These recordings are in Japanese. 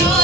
you.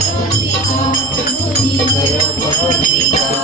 Thank you.